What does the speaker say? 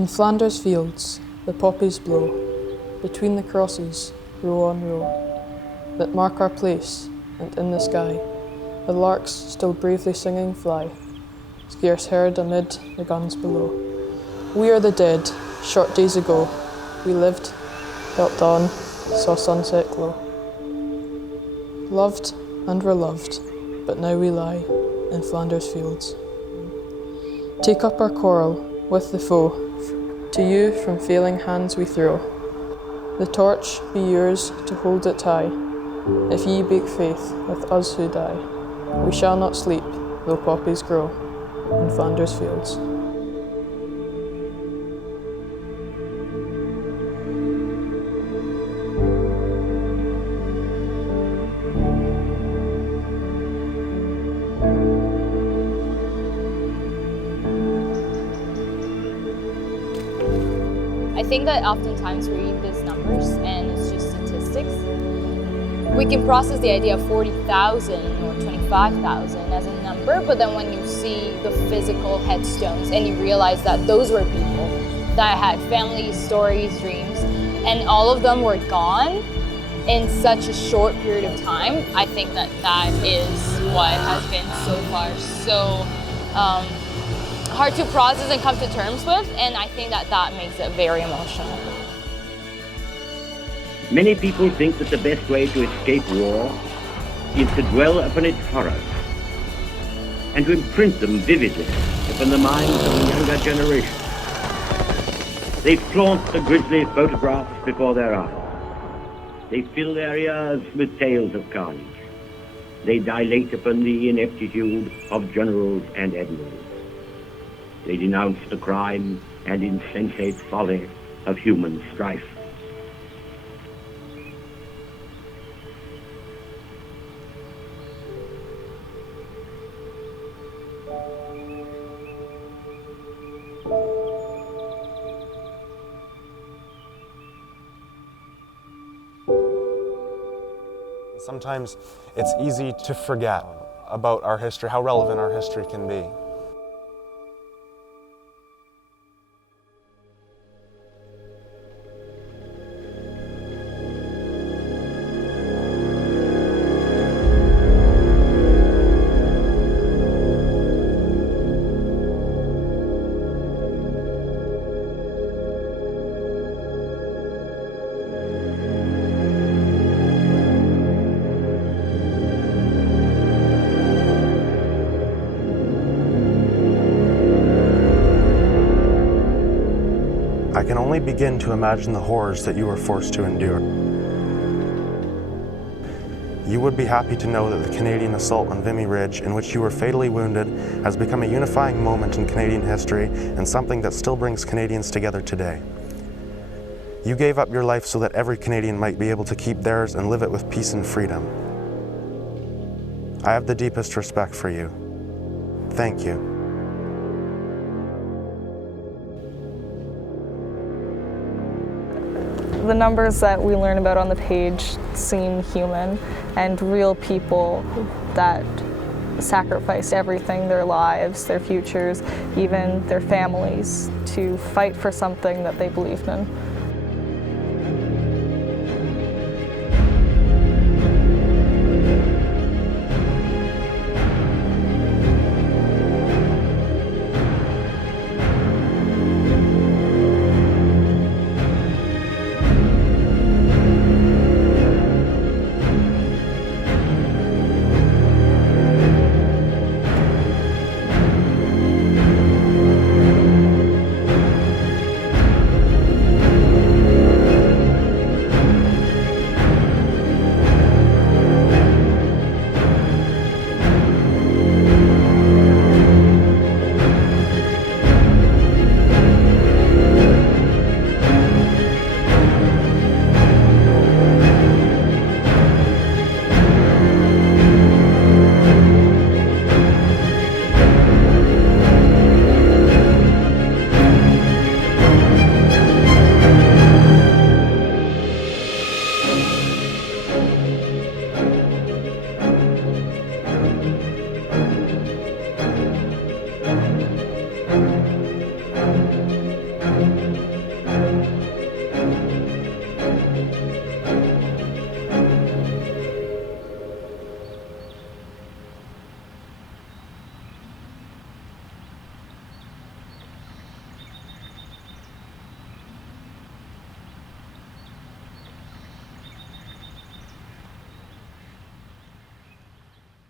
In Flanders fields, the poppies blow, between the crosses, row on row, that mark our place, and in the sky, the larks still bravely singing fly, scarce heard amid the guns below. We are the dead, short days ago, we lived, felt dawn, saw sunset glow. Loved and were loved, but now we lie in Flanders fields. Take up our quarrel with the foe, to you from failing hands we throw. The torch be yours to hold it high, if ye bake faith with us who die. We shall not sleep, though poppies grow in Flanders fields. I think that oftentimes we read these numbers and it's just statistics. We can process the idea of 40,000 or 25,000 as a number, but then when you see the physical headstones and you realize that those were people that had families, stories, dreams, and all of them were gone in such a short period of time, I think that that is what has been so far so hard to process and come to terms with, and I think that that makes it very emotional. Many people think that the best way to escape war is to dwell upon its horrors and to imprint them vividly upon the minds of the younger generation. They flaunt the grisly photographs before their eyes. They fill their ears with tales of carnage. They dilate upon the ineptitude of generals and admirals. They denounce the crime and insensate folly of human strife. Sometimes it's easy to forget about our history, how relevant our history can be. I can only begin to imagine the horrors that you were forced to endure. You would be happy to know that the Canadian assault on Vimy Ridge, in which you were fatally wounded, has become a unifying moment in Canadian history and something that still brings Canadians together today. You gave up your life so that every Canadian might be able to keep theirs and live it with peace and freedom. I have the deepest respect for you. Thank you. The numbers that we learn about on the page seem human and real people that sacrificed everything, their lives, their futures, even their families, to fight for something that they believed in.